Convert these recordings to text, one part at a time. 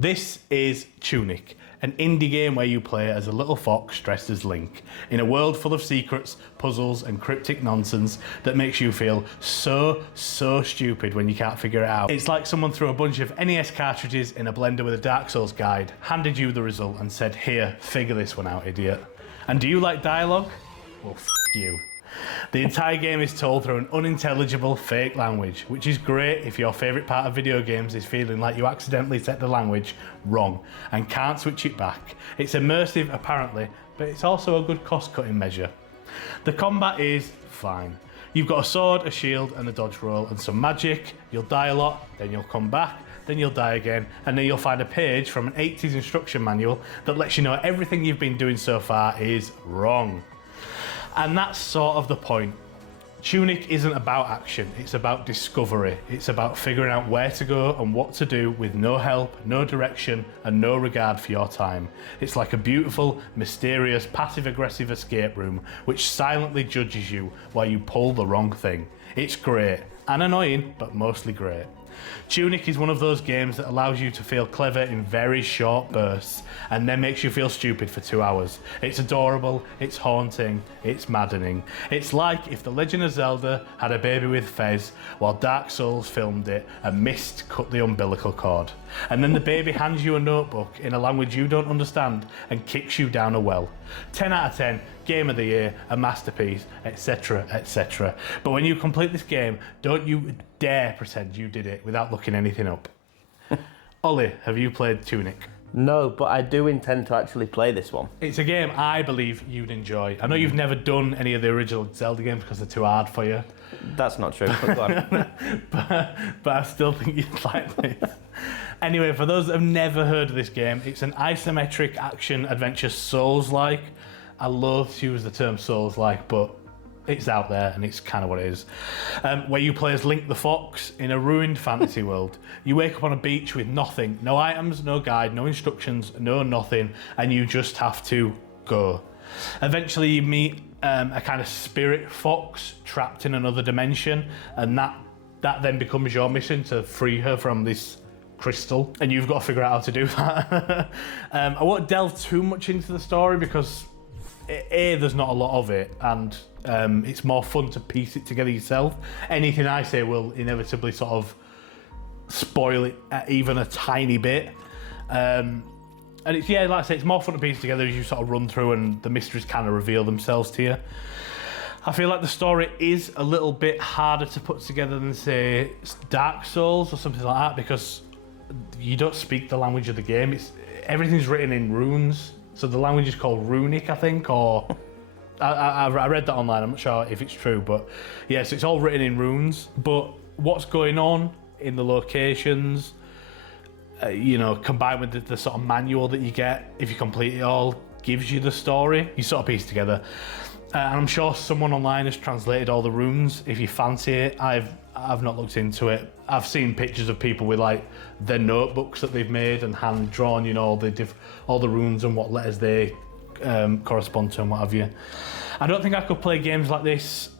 This is Tunic, an indie game where you play as a little fox dressed as Link, in a world full of secrets, puzzles and cryptic nonsense that makes you feel so stupid when you can't figure it out. It's like someone threw a bunch of NES cartridges in a blender with a Dark Souls guide, handed you the result and said, "Here, figure this one out, idiot." And do you like dialogue? Well, f*** you. The entire game is told through an unintelligible fake language, which is great if your favourite part of video games is feeling like you accidentally set the language wrong and can't switch it back. It's immersive apparently, but it's also a good cost-cutting measure. The combat is fine. You've got a sword, a shield and a dodge roll and some magic. You'll die a lot, then you'll come back, then you'll die again, and then you'll find a page from an 80s instruction manual that lets you know everything you've been doing so far is wrong. And that's sort of the point. Tunic isn't about action, it's about discovery. It's about figuring out where to go and what to do with no help, no direction, and no regard for your time. It's like a beautiful, mysterious, passive-aggressive escape room which silently judges you while you pull the wrong thing. It's great, and annoying, but mostly great. Tunic is one of those games that allows you to feel clever in very short bursts and then makes you feel stupid for 2 hours. It's adorable, it's haunting, it's maddening. It's like if The Legend of Zelda had a baby with Fez while Dark Souls filmed it and Mist cut the umbilical cord. And then the baby hands you a notebook in a language you don't understand and kicks you down a well. 10 out of 10, game of the year, a masterpiece, etc, etc. But when you complete this game, don't you dare pretend you did it without looking anything up. Ollie, have you played Tunic? No, but I do intend to actually play this one. It's a game I believe you'd enjoy. I know you've never done any of the original Zelda games because they're too hard for you. That's not true, but go on. but I still think you'd like this. Anyway, for those that have never heard of this game, it's an isometric action adventure Souls-like. I loathe to use the term Souls-like, but it's out there and it's kind of what it is. Where you play as Link the Fox in a ruined fantasy world. You wake up on a beach with nothing, no items, no guide, no instructions, no nothing, and you just have to go. Eventually you meet a kind of spirit fox trapped in another dimension, and that then becomes your mission to free her from this crystal, and you've got to figure out how to do that. I won't delve too much into the story because there's not a lot of it, and it's more fun to piece it together yourself. Anything I say will inevitably sort of spoil it even a tiny bit. And it's, yeah, like I say, it's more fun to piece together as you sort of run through and the mysteries kind of reveal themselves to you. I feel like the story is a little bit harder to put together than, say, Dark Souls or something like that, because you don't speak the language of the game. Everything's written in runes. So the language is called Runic, I think, or I read that online. I'm not sure if it's true, but yeah, so it's all written in runes. But what's going on in the locations, you know, combined with the sort of manual that you get if you complete it all, gives you the story. You sort of piece together. And I'm sure someone online has translated all the runes if you fancy it. I've not looked into it. I've seen pictures of people with like their notebooks that they've made and hand drawn, you know, all the runes and what letters they correspond to and what have you. I don't think I could play games like this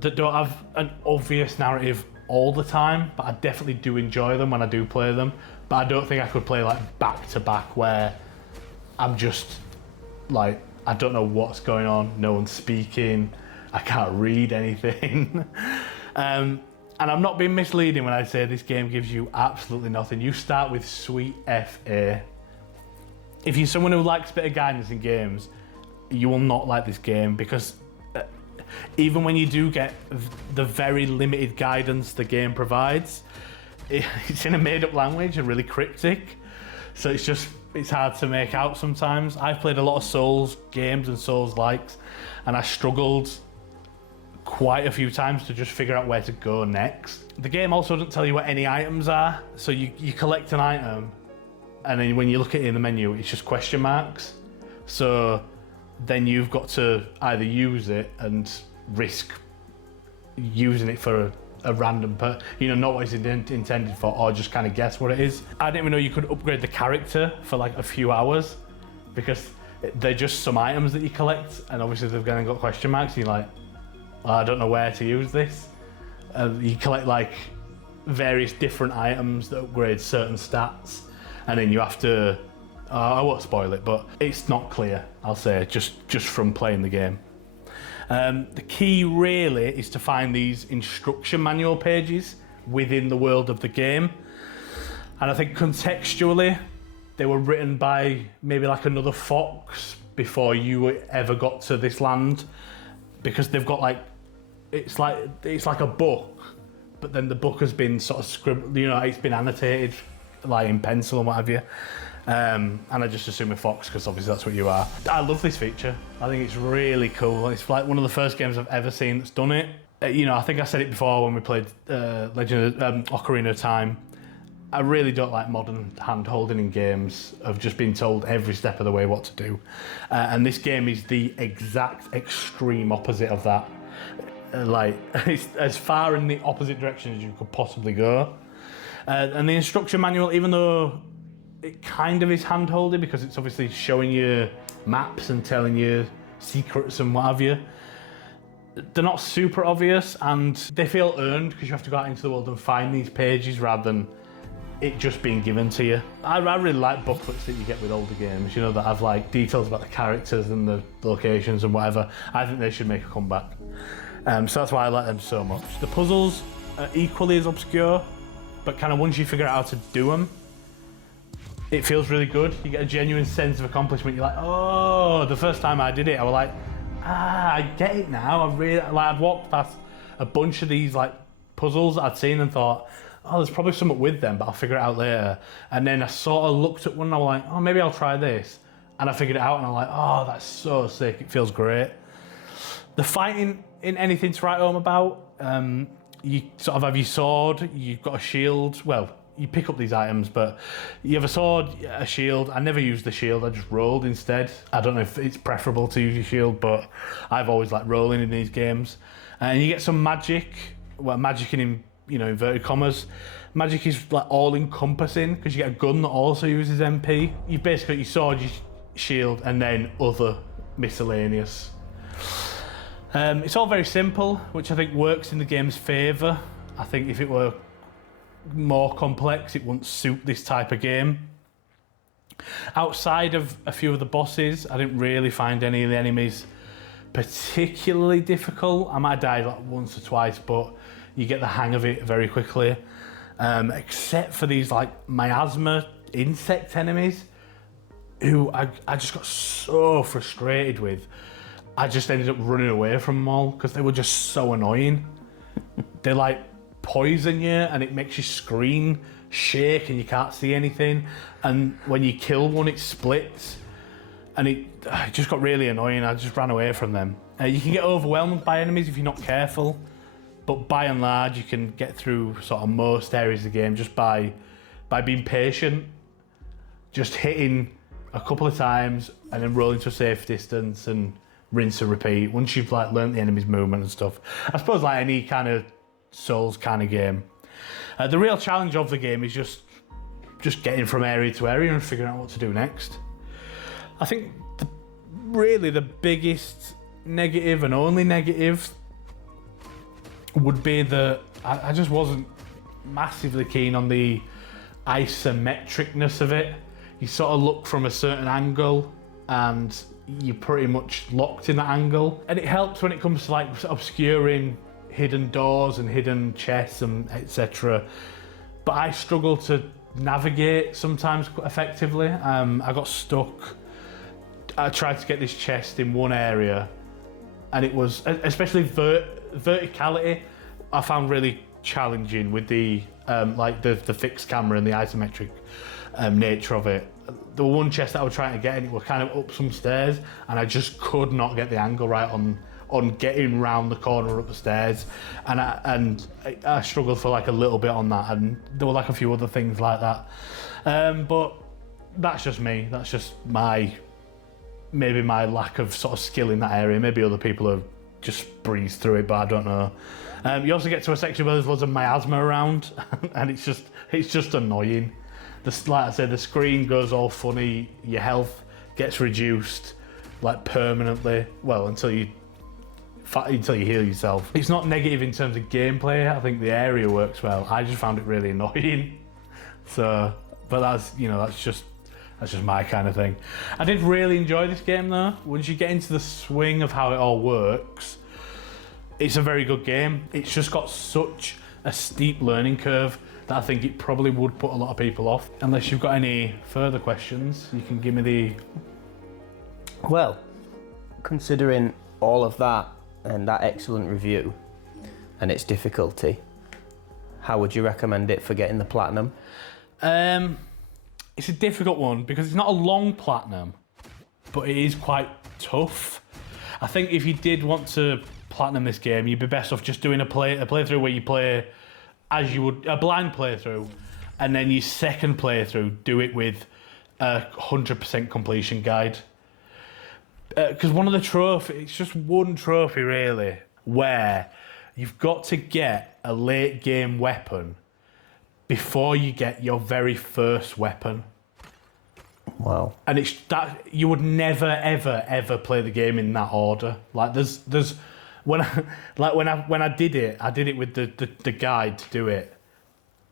that don't have an obvious narrative all the time, but I definitely do enjoy them when I do play them. But I don't think I could play like back to back where I'm just like, I don't know what's going on, no one's speaking, I can't read anything. And I'm not being misleading when I say this game gives you absolutely nothing. You start with sweet FA. If you're someone who likes a bit of guidance in games, you will not like this game, because even when you do get the very limited guidance the game provides, it's in a made-up language and really cryptic. So it's hard to make out sometimes. I've played a lot of Souls games and Souls-likes, and I struggled quite a few times to just figure out where to go next. The game also doesn't tell you what any items are, so you collect an item, and then when you look at it in the menu, it's just question marks. So then you've got to either use it and risk using it for a random, not what it's intended for, or just kind of guess what it is. I didn't even know you could upgrade the character for like a few hours, because they're just some items that you collect, and obviously they've got question marks, and you're like, I don't know where to use this. You collect like various different items that upgrade certain stats, and then you have to, I won't spoil it, but it's not clear, I'll say, just from playing the game. The key really is to find these instruction manual pages within the world of the game. And I think contextually, they were written by maybe like another Fox before you ever got to this land, because they've got like, it's like a book, but then the book has been sort of scribbled, you know, it's been annotated like in pencil and what have you. And I just assume with Fox, because obviously that's what you are. I love this feature. I think it's really cool. It's like one of the first games I've ever seen that's done it. You know, I think I said it before when we played Ocarina of Time. I really don't like modern hand-holding in games of just being told every step of the way what to do. And this game is the exact extreme opposite of that. Like, it's as far in the opposite direction as you could possibly go. And the instruction manual, even though it kind of is hand-holding because it's obviously showing you maps and telling you secrets and what have you, they're not super obvious and they feel earned because you have to go out into the world and find these pages rather than it just being given to you. I really like booklets that you get with older games, you know, that have like details about the characters and the locations and whatever. I think they should make a comeback. So that's why I like them so much. The puzzles are equally as obscure, but kind of once you figure out how to do them, it feels really good. You get a genuine sense of accomplishment. You're like, oh, the first time I did it, I was like, I get it now. I'd walked past a bunch of these like puzzles that I'd seen and thought, oh, there's probably something with them, but I'll figure it out later. And then I sort of looked at one and I was like, oh, maybe I'll try this. And I figured it out and I'm like, oh, that's so sick. It feels great. The fighting in anything to write home about, you sort of have your sword, you've got a shield. Well, you pick up these items, but you have a sword, a shield. I never used the shield, I just rolled instead. I don't know if it's preferable to use your shield, but I've always liked rolling in these games. And you get some magic, well, magic in, you know, inverted commas. Magic is like all encompassing because you get a gun that also uses MP. You basically got your sword, your shield, and then other miscellaneous. It's all very simple, which I think works in the game's favour. I think if it were more complex, it wouldn't suit this type of game. Outside of a few of the bosses, I didn't really find any of the enemies particularly difficult. I might have died like once or twice, but you get the hang of it very quickly. Except for these like miasma insect enemies, who I just got so frustrated with. I just ended up running away from them all because they were just so annoying. They like poison you and it makes your screen shake and you can't see anything. And when you kill one, it splits. And it just got really annoying. I just ran away from them. You can get overwhelmed by enemies if you're not careful. But by and large, you can get through sort of most areas of the game just by being patient, just hitting a couple of times and then rolling to a safe distance and rinse and repeat. Once you've like learnt the enemy's movement and stuff, I suppose like any kind of Souls kind of game. The real challenge of the game is just getting from area to area and figuring out what to do next. I think really the biggest negative and only negative would be that I just wasn't massively keen on the isometricness of it. You sort of look from a certain angle and you're pretty much locked in that angle. And it helps when it comes to like obscuring hidden doors and hidden chests and etc. But I struggle to navigate sometimes quite effectively. I got stuck. I tried to get this chest in one area and it was, especially verticality, I found really challenging with the like the fixed camera and the isometric nature of it. The one chest that I was trying to get in, it was kind of up some stairs and I just could not get the angle right on getting round the corner up the stairs, and I struggled for like a little bit on that, and there were like a few other things like that. But that's just me. That's just maybe my lack of sort of skill in that area. Maybe other people have just breezed through it, but I don't know. You also get to a section where there's loads of miasma around, and it's just annoying. Like I said, the screen goes all funny. Your health gets reduced like permanently. Well, until you heal yourself. It's not negative in terms of gameplay. I think the area works well. I just found it really annoying. So But that's just my kind of thing. I did really enjoy this game though. Once you get into the swing of how it all works, it's a very good game. It's just got such a steep learning curve that I think it probably would put a lot of people off. Unless you've got any further questions, you can give me the... Well, considering all of that and that excellent review and its difficulty, how would you recommend it for getting the platinum? It's a difficult one because it's not a long platinum, but it is quite tough. I think if you did want to platinum this game, you'd be best off just doing a playthrough where you play as you would a blind playthrough, and then your second playthrough do it with a 100% completion guide. Because one of the trophies, it's just one trophy really, where you've got to get a late game weapon before you get your very first weapon. Wow. And it's that you would never ever play the game in that order. Like there's when I did it with the guide to do it,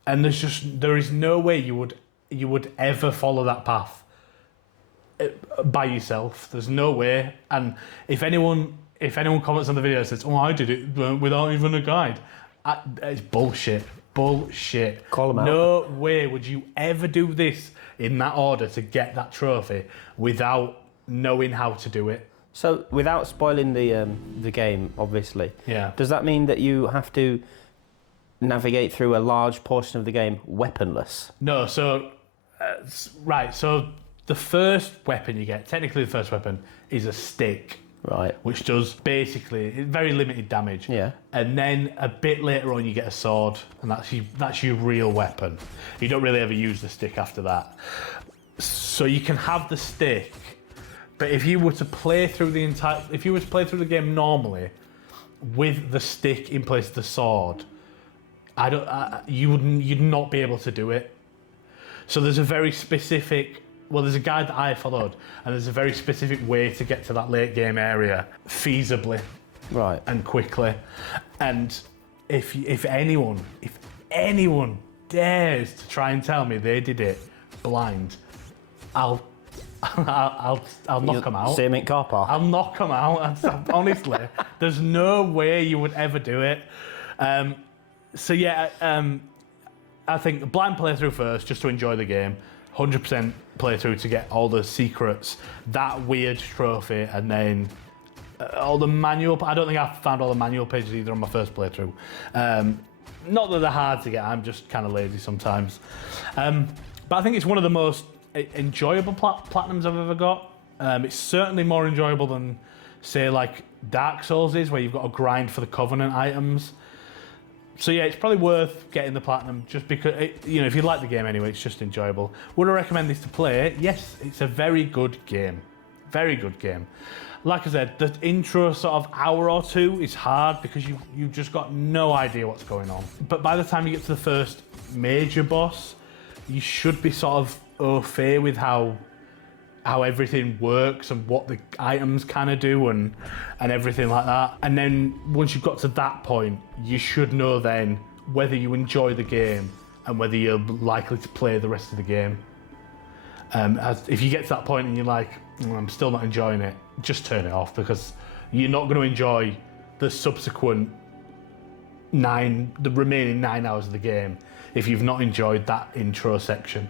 and there is no way you would ever follow that path by yourself. There's no way. And if anyone comments on the video and says, "Oh, I did it without even a guide," it's bullshit. Bullshit. Call them out. No way would you ever do this in that order to get that trophy without knowing how to do it. So, without spoiling the game, obviously, Yeah. does that mean that you have to navigate through a large portion of the game weaponless? No, so right. So the first weapon you get, technically the first weapon, is a stick. Right. Which does basically very limited damage. Yeah. And then a bit later on you get a sword, and that's your real weapon. You don't really ever use the stick after that. So you can have the stick, but if you were to play through the game normally with the stick in place of the sword, you'd not be able to do it. So there's a very specific... Well, there's a guide that I followed, and there's a very specific way to get to that late game area feasibly, right, and quickly. And if anyone dares to try and tell me they did it blind, I'll knock them out. See him in car park. I'll knock them out. Honestly, there's no way you would ever do it. So yeah, I think a blind playthrough first, just to enjoy the game. 100% playthrough to get all the secrets, that weird trophy, and then all the manual... I don't think I found all the manual pages either on my first playthrough. Not that they're hard to get, I'm just kind of lazy sometimes. But I think it's one of the most enjoyable platinums I've ever got. It's certainly more enjoyable than, say, like Dark Souls is, where you've got to grind for the Covenant items. So yeah, it's probably worth getting the platinum just because, if you like the game anyway, it's just enjoyable. Would I recommend this to play? Yes, it's a very good game. Very good game. Like I said, the intro sort of hour or two is hard because you've just got no idea what's going on. But by the time you get to the first major boss, you should be sort of au fait with how everything works and what the items kind of do and everything like that. And then once you've got to that point, you should know then whether you enjoy the game and whether you're likely to play the rest of the game. If you get to that point and you're like, I'm still not enjoying it, just turn it off, because you're not going to enjoy the subsequent the remaining 9 hours of the game if you've not enjoyed that intro section.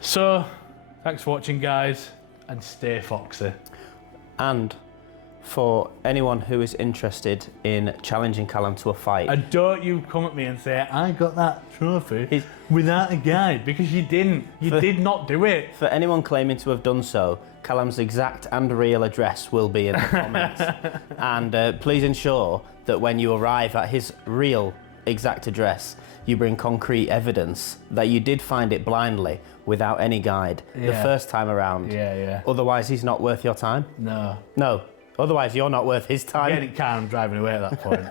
So, thanks for watching, guys, and stay foxy. And for anyone who is interested in challenging Callum to a fight... And don't you come at me and say, I got that trophy without a guide, because you didn't. You did not do it. For anyone claiming to have done so, Callum's exact and real address will be in the comments. And please ensure that when you arrive at his real exact address, you bring concrete evidence that you did find it blindly without any guide the first time around. Yeah. Otherwise, he's not worth your time. No. Otherwise, you're not worth his time. Get in the car and driving away at that point.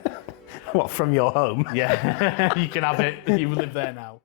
What, from your home? Yeah, you can have it. You live there now.